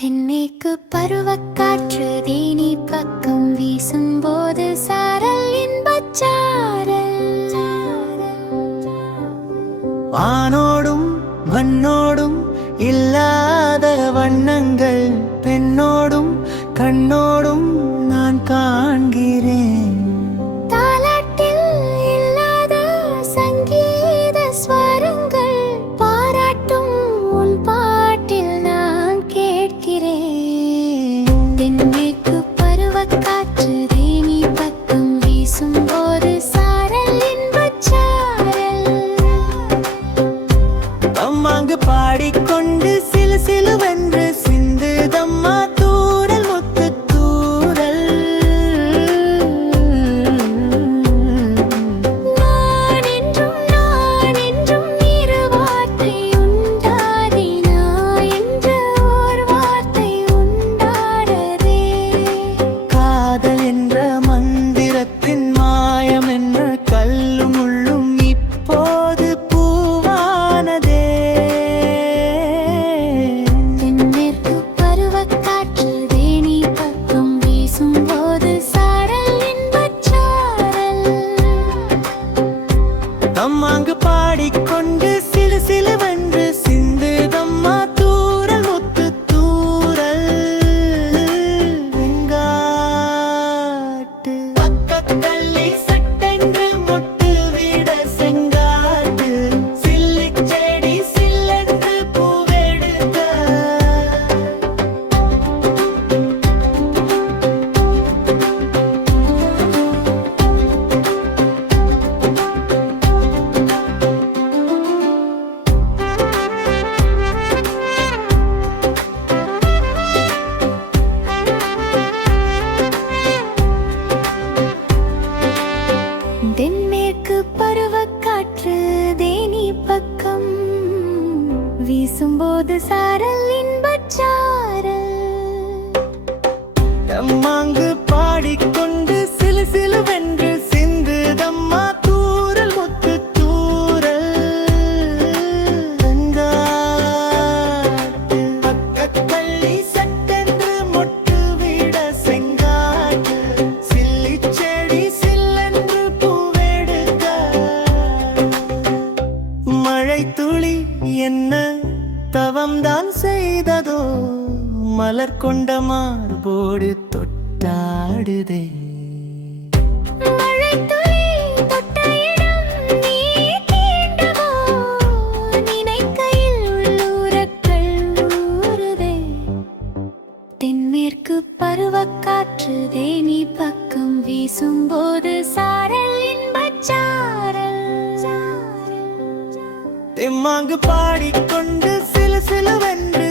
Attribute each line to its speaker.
Speaker 1: தென்னைக்கு பருவக்காற்று தேனி பக்கம் வீசும் போது சாரல் இன்பச்சாரல்
Speaker 2: வானோடும் மண்ணோடும் இல்லாத வண்ணங்கள் பெண்ணோடும் கண்ணோடும் நான் காண்கிறேன்.
Speaker 1: தென்மேற்கு பருவக்காற்று தேனி பக்கம் வீசும்போது சாரல் தவம் தான்
Speaker 2: செய்ததோ மலர் கொண்ட மார்போடு தொட்டாடுதே.
Speaker 1: தென்மேற்கு பருவக்காற்று தேனி பக்கம் வீசும் போது சாரல். இன்பச்சாரல்
Speaker 2: தெம்மாங்கு பாடிக்கொண்டு சிலுவென்று